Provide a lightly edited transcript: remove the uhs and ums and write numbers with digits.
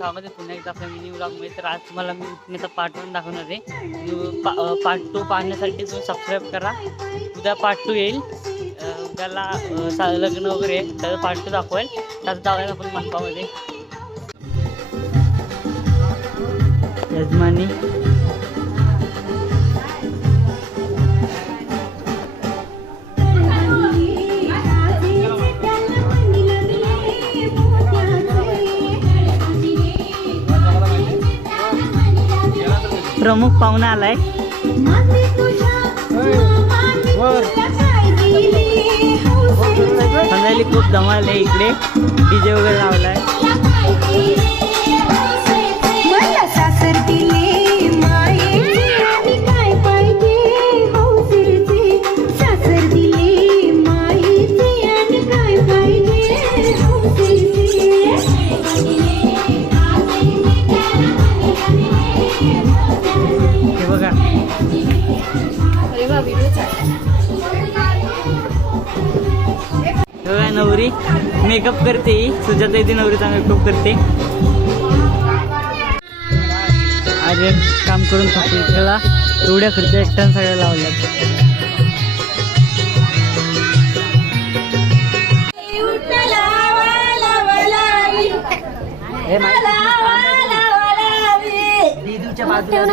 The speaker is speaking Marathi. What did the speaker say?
स्वागत आहे पुन्हा एकदा आपल्या मिनी व्लॉगमध्ये. तर आज तुम्हाला मी उठण्याचा पार्ट 1 दाखवणार आहे. पार्ट 2 पाहण्यासाठी तुम्ही सबस्क्राईब करा. उद्या पार्ट 2 येईल. उद्याला लग्न वगैरे त्याचा पार्ट 2 दाखवेल. त्याचं जाऊया आपण मनपामध्ये. यजमानी प्रमुख पाहुणा आलाय. संध्याकाळी खूप धमाल आहे इकडे. डीजे वगैरे लावलाय. नवरी मेकअप करते. सुजाता येते नवरीचा मेकअप करते. आज काम करून थकली. त्याला एवढ्या खर्च एकट्यानं सगळ्या लावल्यात. दीदूच्या बाजूला